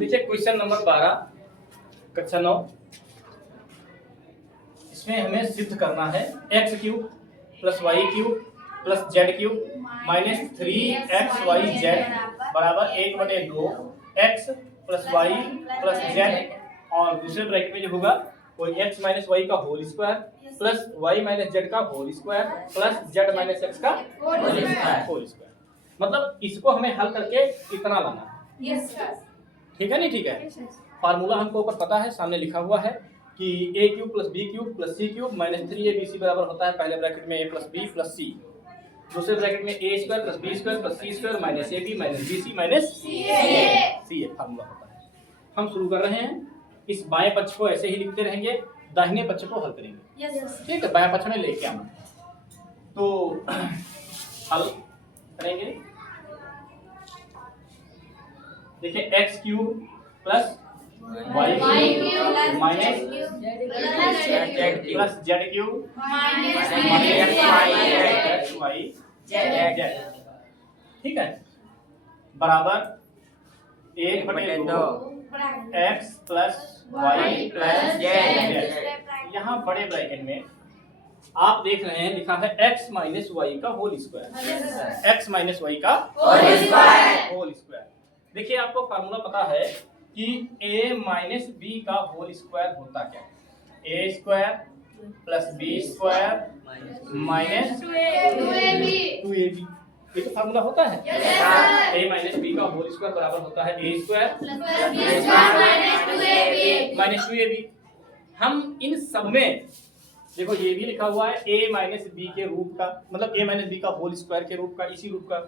देखिए question number 12 कक्षा 9, इसमें हमें सिद्ध करना है x cube plus y cube plus z cube minus 3xyz बराबर 1/2 x plus y plus z, और दूसरे ब्रैकेट में जो होगा वो एक्स माइनस वाई का whole square plus y minus z का whole square plus z minus x का होल स्क्वायर। मतलब इसको हमें हल करके इतना लाना है। ठीक है नहीं? ठीक है। फार्मूला हमको ऊपर पता है, सामने लिखा हुआ है कि a cube plus b cube plus c cube minus 3abc बराबर होता है पहले ब्रैकेट में a plus b plus c, दूसरे ब्रैकेट में a square plus b square plus c square minus a b minus b c minus c a formula होता है। हम शुरू कर रहे हैं, इस बाएं पक्ष को ऐसे ही लिखते रहेंगे, दाहिने पक्ष को हल करेंगे। ठीक है, बाएं पक्ष में लेके आना, तो हल करेंगे। देखिए x cube plus y cube minus plus z cube minus y z, ठीक है, बराबर 1/2 x plus y plus z. यहाँ बड़े ब्रैकेट में आप देख रहे हैं लिखा है एक्स माइनस वाई का whole square, x minus y का होल स्क्वायर। देखिए आपको फार्मूला पता है कि a माइनस बी का होल स्क्वायर होता क्या है, a square plus b square minus 2ab, ये तो फार्मूला होता है। a माइनस बी का होल स्क्वायर बराबर होता है ए स्क्वायर माइनस 2ab। हम इन सब में देखो ये भी लिखा हुआ है a माइनस बी के रूप का, मतलब a माइनस बी का होल स्क्वायर के रूप का, इसी रूप का।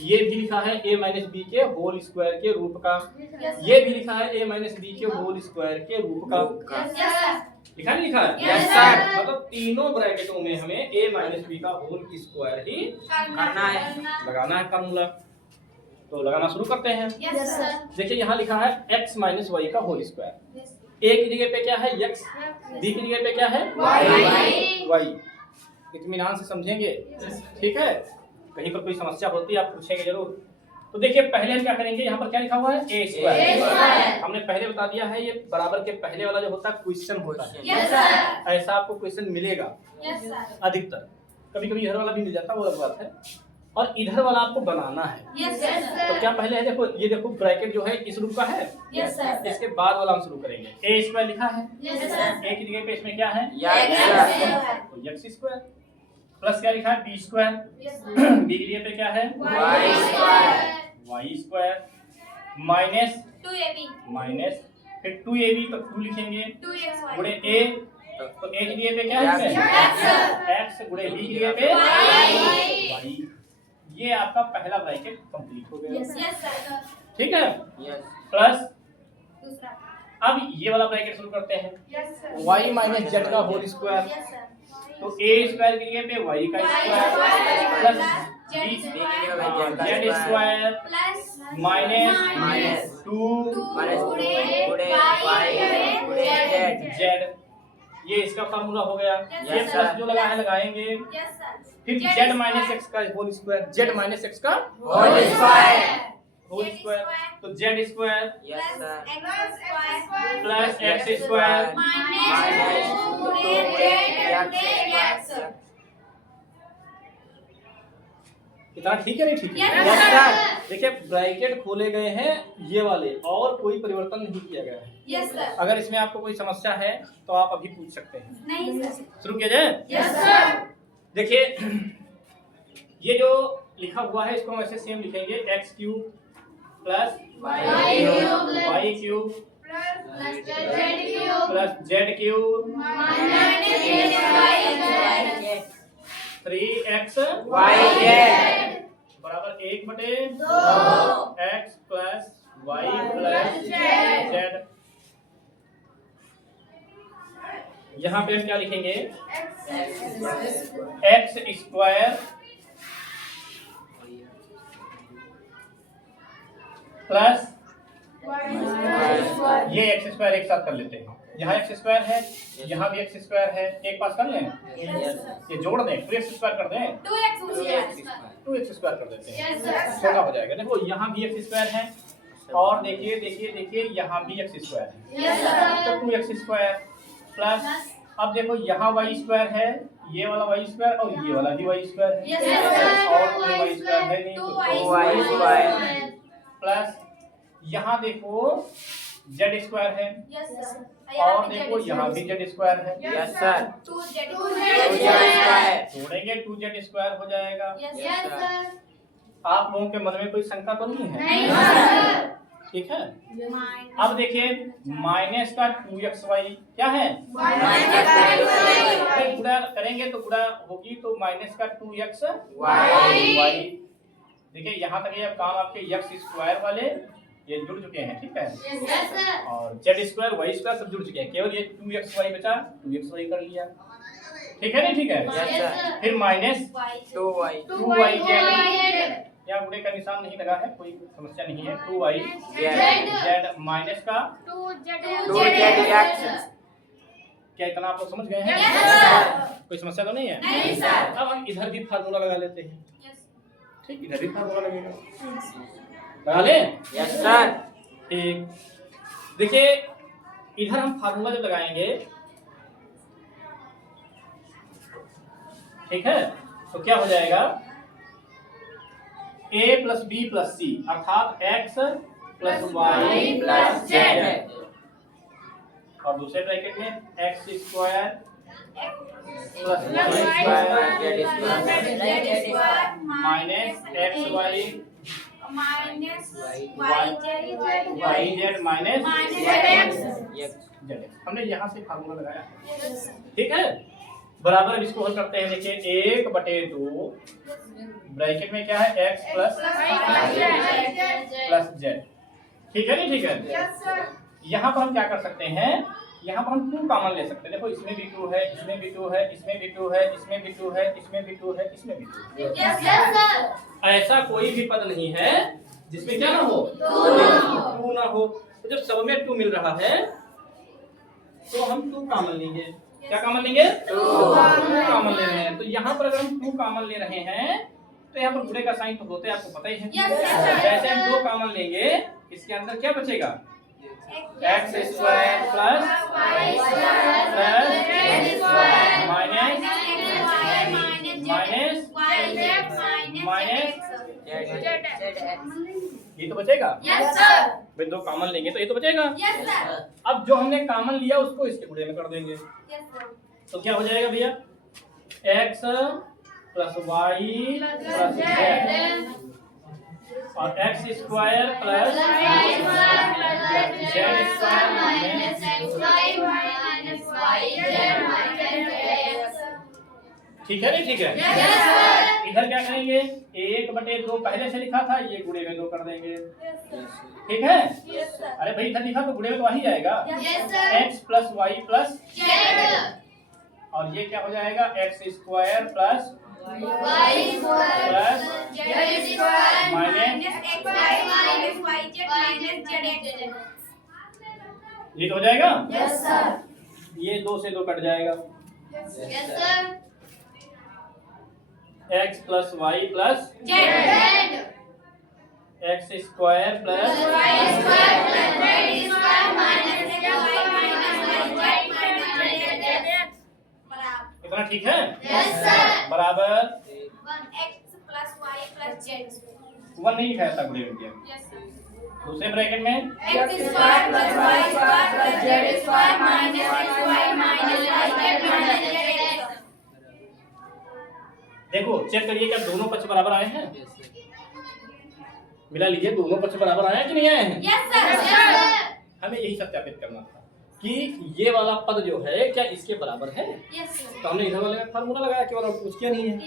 ये भी लिखा है a माइनस बी के होल स्क्वायर के रूप का, ये भी लिखा है a माइनस बी के होल स्क्वायर के रूप का। लिखा नहीं लिखा है? मतलब तीनों ब्रैकेटों में हमें a माइनस बी का होल स्क्वायर ही करना है, लगाना है फार्मूला। तो लगाना शुरू करते हैं। देखिए यहाँ लिखा है x माइनस वाई का होल स्क्वायर, a की जगह पे क्या है x, b की जगह पे क्या है y। इत्मीनान से समझेंगे, ठीक है? कहीं पर कोई समस्या होती है आप पूछेंगे जरूर। तो देखिए पहले हम क्या करेंगे, यहाँ पर क्या लिखा हुआ है a स्क्वायर, हमने पहले बता दिया है, ये बराबर के पहले वाला जो होता है क्वेश्चन होता है। ऐसा आपको क्वेश्चन मिलेगा अधिकतर, कभी कभी इधर वाला भी मिल जाता है, वो अलग बात है। और इधर वाला आपको बनाना है। तो क्या पहले है, देखो ये देखो ब्रैकेट जो है इस रूप का है, इसके बाद वाला हम शुरू करेंगे। ए स्क्वायर लिखा है, ए की जगह पे इसमें क्या है तो एक्स स्क्वायर, प्लस क्या लिखा है बी स्क्वायर, बी की जगह पे क्या है वाई स्क्वायर माइनस 2ab, फिर 2ab तो 2 लिखेंगे गुणे ए, तो ए की जगह पे क्या है एक्स गुणे बी की जगह पे वाई। ये आपका पहला ब्रैकेट कंप्लीट हो गया। ठीक है, प्लस अब ये वाला ब्रैकेट शुरू करते हैं, y माइनस जेड का होल स्क्वायर, तो ए स्क्वायर की जगह पे y का square plus z square minus 2 Z, ये इसका फार्मूला हो गया। ये प्लस जो लगा है लगाएंगे, फिर z माइनस एक्स का whole square, z minus x का होल स्क्वायर, तो z square plus x square इतना ठीक है नहीं? ठीक है। देखिए ब्रैकेट खोले गए हैं ये वाले, और कोई परिवर्तन नहीं किया गया है। अगर इसमें आपको कोई समस्या है तो आप अभी पूछ सकते हैं। शुरू किया जाए। देखिए ये जो लिखा हुआ है इसको हम ऐसे सेम लिखेंगे, x cube plus y cube plus z cube 3x बराबर 1/2 x plus y plus z. यहाँ पे हम क्या लिखेंगे, एक्स स्क्वायर प्लस ये एक्स स्क्वायर एक साथ कर लेते हैं, यहाँ एक्स स्क्वायर है, यहाँ भी एक्स स्क्वायर है, एक पास कर लें, ये जोड़ दें, 2x स्क्वायर कर दें, 2x स्क्वायर कर देते हैं, छोटा हो जाएगा। देखो यहाँ भी एक्स स्क्वायर है, और देखिए देखिए देखिए यहाँ भी एक्स स्क्वायर है, तो 2x स्क्वायर प्लस, अब देखो यहाँ वाई स्क्वायर है, ये वाला वाई स्क्वायर और ये वाला भी वाई स्क्वायर है, और कोई वाई स्क्वायर है नहीं तो 2y स्क्वायर प्लस यहाँ देखो जेड स्क्वायर है, और देखो यहाँ भी जेड स्क्वायर है, यस सर, 2z जोड़ेंगे 2z स्क्वायर हो जाएगा। आप लोगों के मन में कोई शंका तो नहीं है? ठीक है। अब देखिए माइनस का 2xy क्या है, गुणा करेंगे तो गुणा होगी तो माइनस का 2xy। देखिए यहाँ तक ये काम आपके x स्क्वायर वाले ये जुड़ चुके हैं, ठीक है, और z स्क्वायर y स्क्वायर सब जुड़ चुके हैं, केवल ये 2xy बचा, 2xy कर लिया, ठीक है नहीं, ठीक है। फिर माइनस 2yz, यहाँ गुणे का निशान नहीं लगा है, कोई समस्या नहीं है, 2yz माइनस का 2zx। क्या इतना आप लोग समझ गए हैं? कोई समस्या तो नहीं है? नहीं सर। अब हम इधर भी फार्मूला लगा लेते हैं, ठीक, इधर भी फार्मूला लगेगा, लगा लें? Yes sir. ठीक, देखिए इधर हम फार्मूला जब लगाएंगे, ठीक है, तो क्या हो जाएगा, a plus b plus c अर्थात x plus y plus z, और दूसरे ब्रैकेट में x square plus y square minus xy yz minus zx। हमने यहाँ से फार्मूला लगाया, ठीक है, बराबर इसको हल करते हैं। देखिए 1/2 ब्रैकेट में क्या है, x प्लस z, ठीक है नहीं, ठीक है। यहाँ पर हम क्या कर सकते हैं, यहाँ पर हम 2 कॉमन ले सकते हैं। देखो इसमें भी 2 है, इसमें भी 2 है, इसमें भी 2 है, इसमें भी 2 है, इसमें भी 2 है, इसमें भी 2 है। ऐसा कोई भी पद नहीं है जिसमें क्या ना हो, 2 ना हो। तो जब सब में 2 मिल रहा है तो हम 2 कॉमन लेंगे। क्या कॉमन लेंगे? 2 कॉमन ले रहे हैं। तो यहाँ पर अगर हम 2 कॉमन ले रहे हैं तो यहाँ पर गुणे का साइन तो होता है, आपको पता ही है। जैसे हम 2 कॉमन लेंगे, इसके अंदर क्या बचेगा, x स्क्वायर प्लस माइनस ये तो बचेगा। भाई 2 कॉमन लेंगे तो ये तो बचेगा। अब जो हमने कॉमन लिया उसको इसके गुणे में कर देंगे, तो क्या हो जाएगा भैया, x plus y plus z और x square plus z square minus, ठीक है नहीं, ठीक है। इधर क्या करेंगे, 1/2 पहले से लिखा था, ये गुणे में 2 कर देंगे, ठीक है। अरे भाई इधर लिखा तो गुणे में तो वही आएगा, x प्लस वाई प्लस और ये क्या हो जाएगा, x स्क्वायर प्लस ये तो हो जाएगा। ये 2 से 2 कट जाएगा, x plus y plus x square plus इतना, ठीक है। बराबर 1 नहीं लिखा था गुणे में किया। दूसरे ब्रैकेट में देखो चेक करिए क्या दोनों पक्ष बराबर आए हैं, मिला लीजिए, दोनों पक्ष बराबर आए हैं कि नहीं आए हैं। हमें यही सत्यापित करना था कि ये वाला पद जो है क्या इसके बराबर है। तो हमने इधर वाले में फार्मूला लगाया, केवल कुछ किया नहीं है।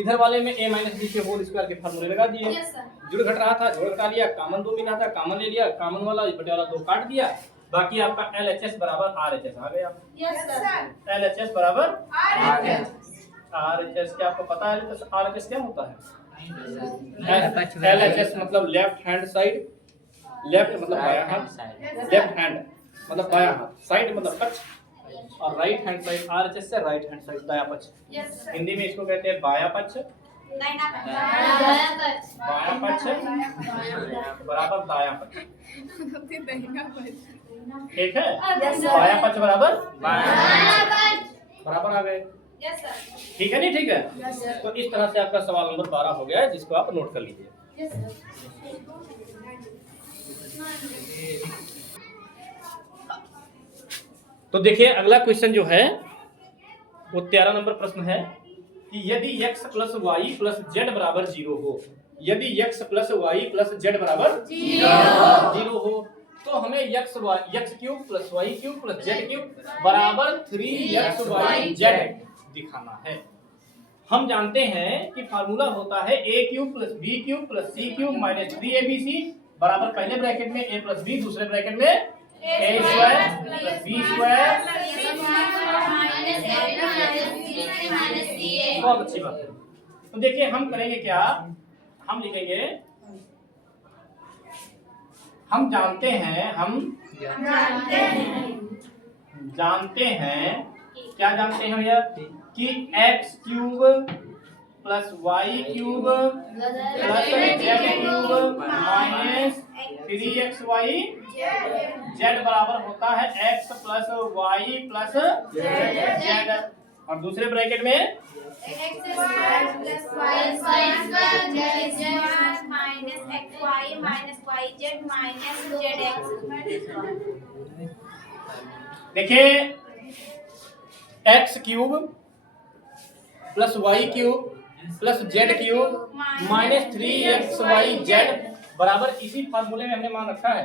इधर वाले में a माइनस बी के होल स्क्वायर के फार्मूले लगा दिए। जुड़ घट रहा था, जोड़ घटा लिया, कॉमन 2 मिला था, कॉमन ले लिया, कॉमन वाला बटे वाला 2 काट दिया, बाकी आपका LHS बराबर RHS आ गया। LHS बराबर RHS क्या आपको पता है RHS क्या होता है? LHS मतलब लेफ्ट हैंड साइड, लेफ्ट मतलब बायां हाथ, लेफ्ट हैंड मतलब बायां हाथ, साइड मतलब पक्ष, और राइट हैंड साइड RHS से राइट हैंड साइड दायां पक्ष। हिंदी में इसको कहते हैं बायां पक्ष बायां पक्ष बराबर दायां पक्ष, ठीक है। बायां पक्ष बराबर बराबर आ गए, ठीक है नहीं, ठीक है। तो इस तरह से आपका सवाल नंबर 12 हो गया है, जिसको आप नोट कर लीजिए। तो देखिए अगला क्वेश्चन जो है वो 13 नंबर प्रश्न है कि यदि x plus y plus z बराबर 0 हो, यदि x plus y plus z बराबर 0 हो तो हमें x cube plus y cube plus z cube बराबर 3xyz दिखाना है। हम जानते हैं कि फार्मूला होता है a cube plus b cube plus c cube minus 3abc बराबर पहले ब्रैकेट में a प्लस बी, दूसरे ब्रैकेट में a square plus b square. बहुत अच्छी बात है। तो देखिए हम करेंगे क्या, हम लिखेंगे, हम जानते हैं क्या जानते हैं भैया कि x cube plus y cube plus z cube minus 3xy z बराबर होता है x plus y plus z, और दूसरे ब्रैकेट में x square plus y square z minus xy minus yz minus zx। देखिए x cube plus y cube plus z cube minus 3xyz बराबर इसी फार्मूले में हमने मान रखा है।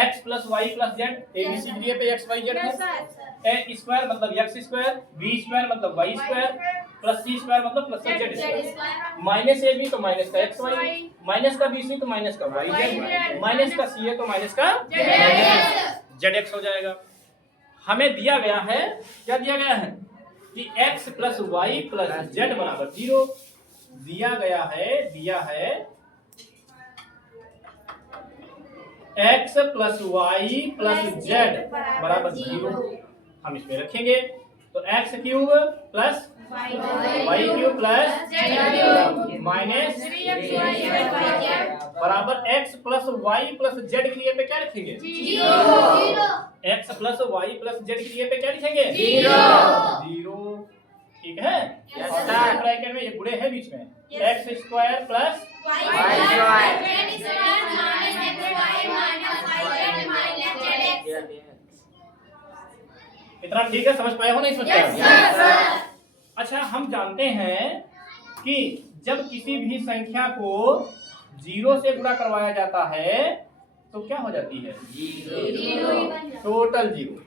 x plus y plus z, ABC के लिए पे x y जेड है। ए स्क्वायर मतलब x स्क्वायर, बी स्क्वायर मतलब y square plus c square मतलब plus z square, minus a b तो माइनस का एक्स वाई, माइनस का बी सी तो माइनस का वाई जेड, माइनस का सी ए तो माइनस का जेड एक्स हो जाएगा। हमें दिया गया है, क्या दिया गया है कि x plus y plus z बराबर 0 दिया है x plus y plus z बराबर 0 हम इसमें रखेंगे। तो x cube plus y cube plus minus बराबर x plus y plus z के लिए पे क्या लिखेंगे 0। x plus y plus z के लिए पे क्या लिखेंगे 0, ठीक है। और ब्रैकेट में ये बुरे हैं बीच में, x स्क्वायर प्लस वाई इतना ठीक है, समझ पाए हो नहीं समझ पाए? अच्छा हम जानते हैं कि जब किसी भी संख्या को 0 से गुणा करवाया जाता है तो क्या हो जाती है टोटल 0।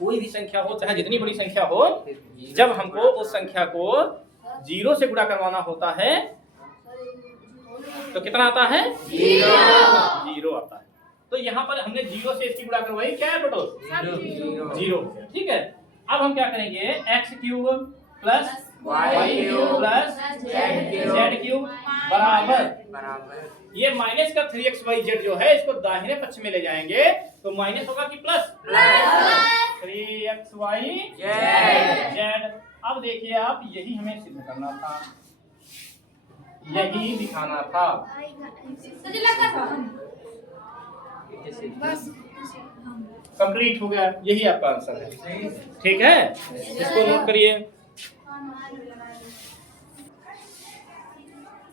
कोई भी संख्या हो चाहे जितनी बड़ी संख्या हो, जब हमको उस संख्या को 0 से गुणा करवाना होता है तो कितना आता है 0 आता है। तो यहाँ पर हमने 0 से इसकी गुणा करवाई, क्या है टोटल 0, ठीक है। अब हम क्या करेंगे x cube plus y cube plus z cube बराबर ये माइनस का 3xyz जो है इसको दाहिने पक्ष में ले जाएंगे तो माइनस होगा कि प्लस 3xyz। अब देखिए आप, यही हमें सिद्ध करना था, यही दिखाना था। कंप्लीट हो गया, यही आपका आंसर है, ठीक है। इसको नोट करिए।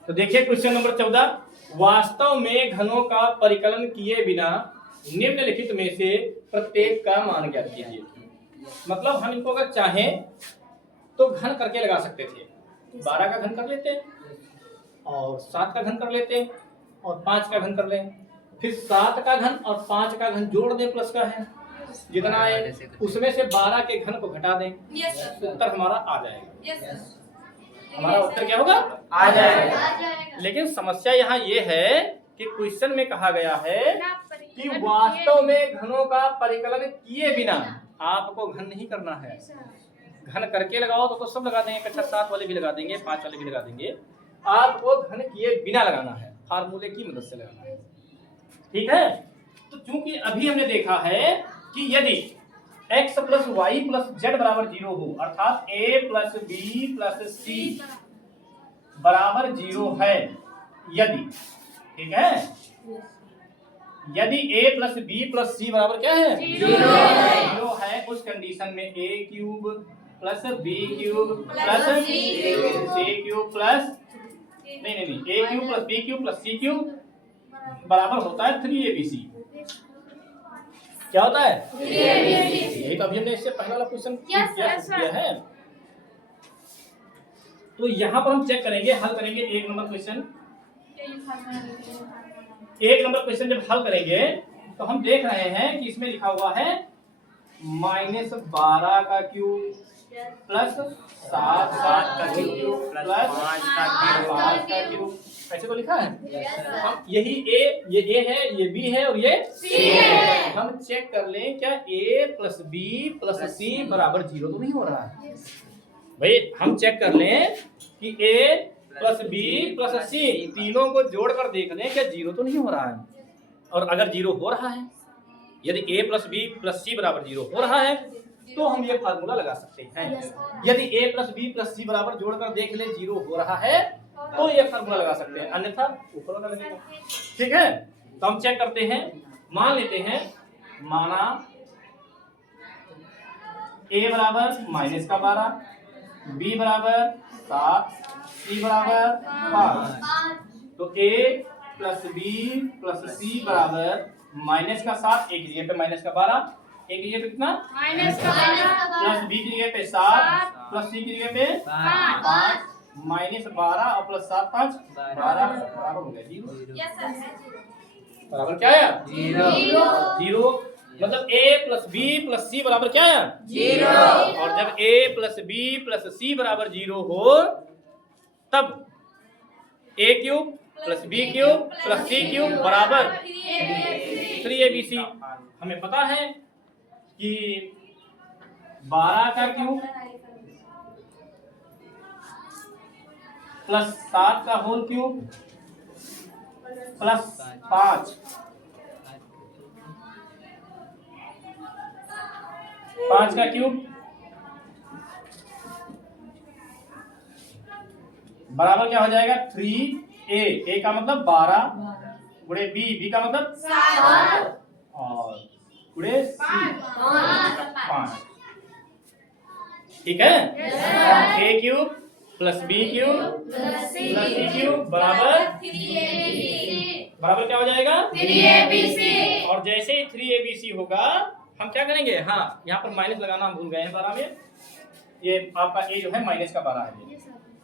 तो देखिए क्वेश्चन नंबर 14, वास्तव में घनों का परिकलन किए बिना निम्नलिखित में से प्रत्येक का मान ज्ञात कीजिए। मतलब हम इनको अगर चाहें तो घन करके लगा सकते थे, 12 का घन कर लेते और 7 का घन कर लेते और 5 का घन कर लें, फिर 7 का घन और 5 का घन जोड़ दें, प्लस का है जितना आए उसमें से 12 के घन को घटा दें, उत्तर हमारा आ जाएगा। हमारा उत्तर क्या होगा आ जाएगा। लेकिन समस्या यहाँ ये है कि क्वेश्चन में कहा गया है कि वास्तव में घनों का परिकलन किए बिना, आपको घन नहीं करना है। घन करके लगाओ तो सब लगा देंगे, कक्षा 7 वाले भी लगा देंगे, 5 वाले भी लगा देंगे। आपको घन किए बिना लगाना है, फार्मूले की मदद से लगाना है, ठीक है। तो चूंकि अभी हमने देखा है कि यदि x plus y plus z बराबर 0 हो, अर्थात a plus b plus c बराबर 0 है यदि, ठीक है, यदि a plus b plus c बराबर क्या है? 0 है, उस कंडीशन में a cube plus b cube plus c cube plus नहीं a cube plus b cube plus c cube बराबर होता है 3abc। क्या होता है? 3abc। यही तो अभी हमने इससे पहले वाला क्वेश्चन किया है। तो यहाँ पर हम चेक करेंगे, हल करेंगे एक नंबर क्वेश्चन। एक नंबर क्वेश्चन जब हल करेंगे तो हम देख रहे हैं कि इसमें लिखा हुआ है -12 का क्यूब प्लस 7 का क्यूब प्लस 5 का क्यूब, ऐसे तो लिखा है। हम यही ये है, ये बी है और ये सी है। हम चेक कर लें क्या a plus b plus c बराबर 0 तो नहीं हो रहा है भाई। हम चेक कर लें कि a प्लस बी प्लस सी तीनों को जोड़कर देख लें क्या 0 तो नहीं हो रहा है। और अगर 0 हो रहा है, यदि a plus b plus c बराबर 0 हो रहा है तो हम ये फार्मूला लगा सकते हैं। यदि a plus b plus c बराबर जोड़कर देख ले 0 हो रहा है तो ये फार्मूला लगा सकते हैं, अन्यथा ऊपर वाला लगेगा। ठीक है, तो हम चेक करते हैं। मान लेते हैं, माना a बराबर -12, b बराबर 7, c बराबर 5, तो a plus b plus c बराबर -7, एक जगह पे -12, एक जगह पे कितना प्लस बी की जगह पे 7 प्लस सी की जगह पे 5, -12 और प्लस 7 5 12 बराबर हो गया 0। बराबर क्या है? 0। मतलब a plus b plus c बराबर क्या है? 0। और जब a plus b plus c बराबर 0 हो तब a cube plus b cube plus c cube बराबर 3abc। हमें पता है कि 12 का क्यूब प्लस 7 का होल क्यूब प्लस 5 का क्यूब बराबर क्या हो जाएगा? 3a का मतलब 12 गुणे b का मतलब 7 और गुणे c 5। ठीक है, a cube plus b cube plus c cube बराबर क्या हो जाएगा? 3abc। और जैसे ही 3abc होगा हम क्या करेंगे? हाँ, यहाँ पर माइनस लगाना हम भूल गए हैं 12 में। ये आपका a जो है -12 है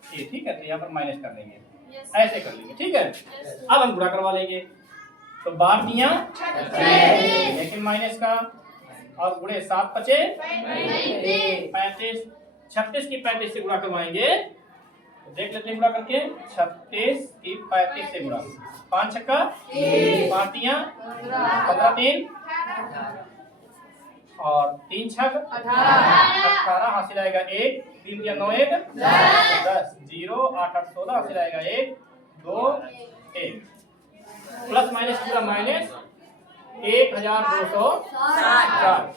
ये, ठीक है, तो यहाँ पर माइनस कर लेंगे, ऐसे कर लेंगे। ठीक है, अब हम गुणा करवा लेंगे। तो 12 लेकिन माइनस का और गुणे 7 बचे 35, 36 की 35 से गुणा करवाएंगे तो देख लेते हैं गुणा करके। 36 की 35 से गुणा, 5 छक्का 5 तियां 15 3 और 3 छक 18 हासिल आएगा 1, 3 या 9 1 10, 0 8 8 16 हासिल आएगा 1 2 1, प्लस माइनस पूरा माइनस 1260।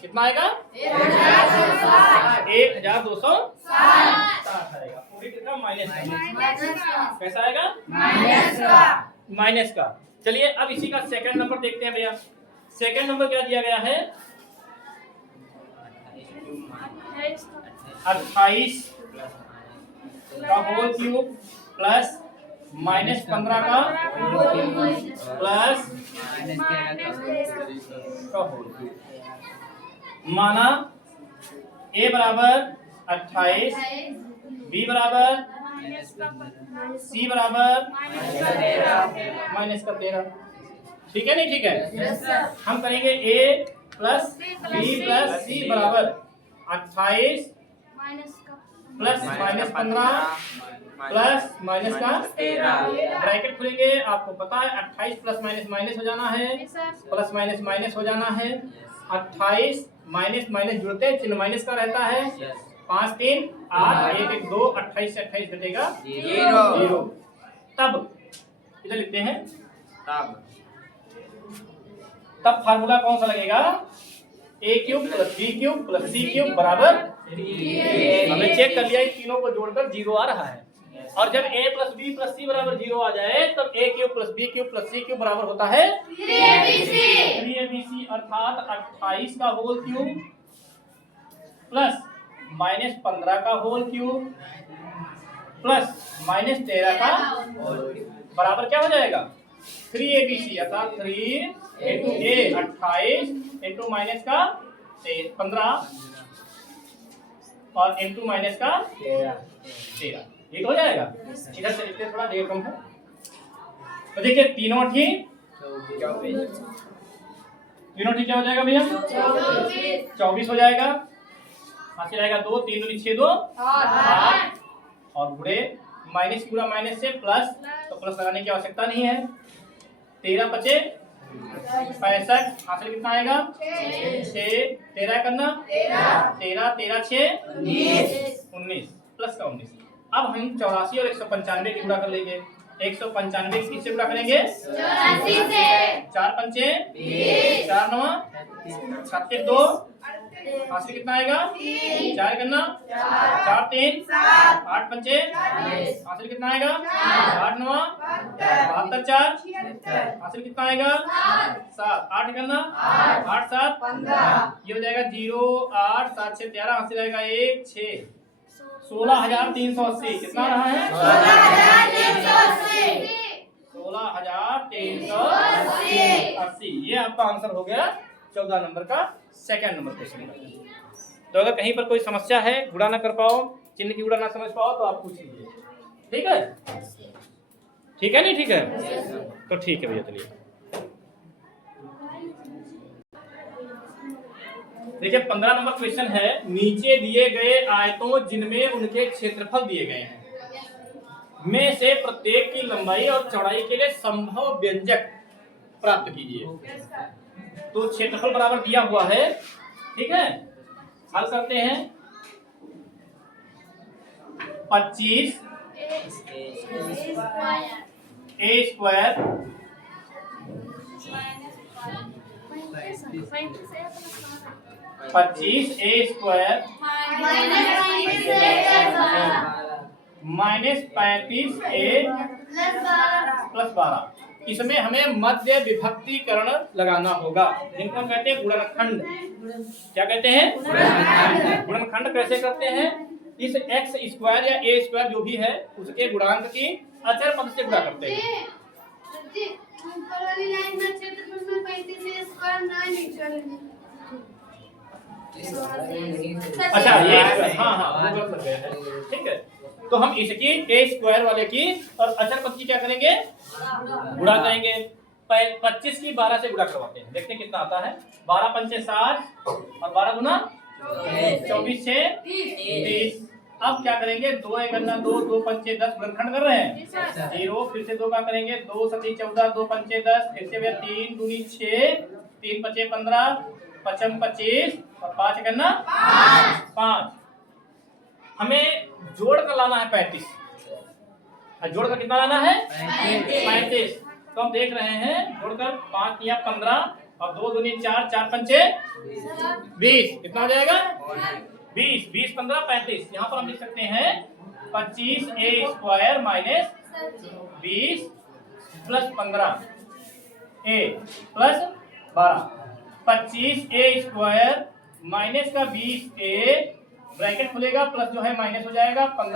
कितना आएगा? 1260 आएगा। पूरी का माइनस कैसा आएगा? माइनस का। चलिए अब इसी का सेकंड नंबर देखते हैं भैया। सेकंड नंबर क्या दिया गया है? 28 का होल क्यूब प्लस -15 का प्लस का होल क्यूब। माना a बराबर 28, b बराबर c बराबर -13। ठीक है, नहीं ठीक है? हम करेंगे a plus b plus c बराबर 28 प्लस -15 प्लस माइनस का 13। ब्रैकेट खुलेंगे, आपको पता है 28 प्लस माइनस माइनस हो जाना है, प्लस माइनस माइनस हो जाना है। 28 माइनस माइनस जुड़ते हैं, चिन्ह माइनस का रहता है। 5 3 8 1 1 2, 28 से 28 घटेगा 0। तब इधर लिखते हैं, तब फार्मूला कौन सा लगेगा? a cube plus b cube plus c cube बराबर। हमने चेक कर लिया, इन तीनों को जोड़कर 0 आ रहा है। और जब a plus b plus c बराबर 0 आ जाए तब a cube plus b cube plus c cube बराबर होता है 3abc अर्थात 28 का होल क्यूब प्लस -15 का होल क्यूब प्लस -13 का बराबर क्या हो जाएगा 3abc अर्थात 3 इंटू a 28 इंटू माइनस का 15 और इंटू माइनस का 13 ये हो जाएगा। इधर से लिखते थोड़ा देर कम है तो देखिए तीनों ठीक क्या हो जाएगा भैया 24 हो जाएगा। हाथ से रहेगा 2 3 दूनी 6 2 8 और बुढ़े माइनस की गुणा माइनस से प्लस तो प्लस लगाने की आवश्यकता नहीं है। 13 बचे 65 हासिल कितना आएगा 6 13 करना 13 13 6 19 प्लस का 19। अब हम 84 और 195 की गुणा कर लेंगे। 195 किससे गुणा करेंगे 4 पंचे 4 9 36 2 हासिल कितना आएगा 4 करना 4 3 8 पंचे हासिल कितना आएगा 8 9 72 4 हासिल कितना आएगा 7 8 करना 8 7 ये हो जाएगा 0 8 7 6 13 हासिल आएगा 1 6 16,380 कितना रहा है 16,380 ये आपका आंसर हो गया 14 नंबर का सेकंड नंबर क्वेश्चन का। तो अगर कहीं पर कोई समस्या है गुणा ना कर पाओ चिन्ह की गुणा ना समझ पाओ तो आप पूछ लीजिए। ठीक है नहीं ठीक है तो ठीक है भैया चलिए देखिए 15 नंबर क्वेश्चन है नीचे दिए गए आयतों जिनमें उनके क्षेत्रफल दिए गए हैं में से प्रत्येक की लंबाई और चौड़ाई के लिए संभव व्यंजक प्राप्त कीजिए। तो क्षेत्रफल बराबर दिया हुआ है ठीक है हल करते हैं 25 a square -25 a square -35 a plus 12 इसमें हमें मध्य विभक्तिकरण लगाना होगा जिनको हम कहते हैं गुणनखंड। क्या कहते हैं गुणनखंड कैसे करते हैं इस x स्क्वायर या a स्क्वायर जो भी है उसके गुणांक की अचर पद से गुणा करते हैं। अच्छा ये हाँ ठीक है तो हम इसकी a स्क्वायर वाले की और अचर पद की क्या करेंगे गुणा करेंगे। 25 की 12 से गुणा करवाते हैं देखते हैं कितना आता है 12 पंचे 60 और 12 गुना 24 6 30। अब क्या करेंगे 2 एक करना 2 2 पंचे 10 गुणनखंड कर रहे हैं 0 फिर से 2 का करेंगे 2 7 14 2 पंचे 10 फिर से 3 दूनी 6 3 पंचे 15 5 25 और 5 करना 5। हमें जोड़ कर लाना है 35 जोड़ कर कितना लाना है 35। तो हम देख रहे हैं जोड़कर 5 या 15 और 2 दूनी 4 4 पंचे 20 कितना हो जाएगा 20 20 15 35। यहाँ पर हम लिख सकते हैं 25 a square -20 plus 15 a plus 12 25 a square minus का 20 a ब्रैकेट खुलेगा प्लस जो है माइनस हो जाएगा 15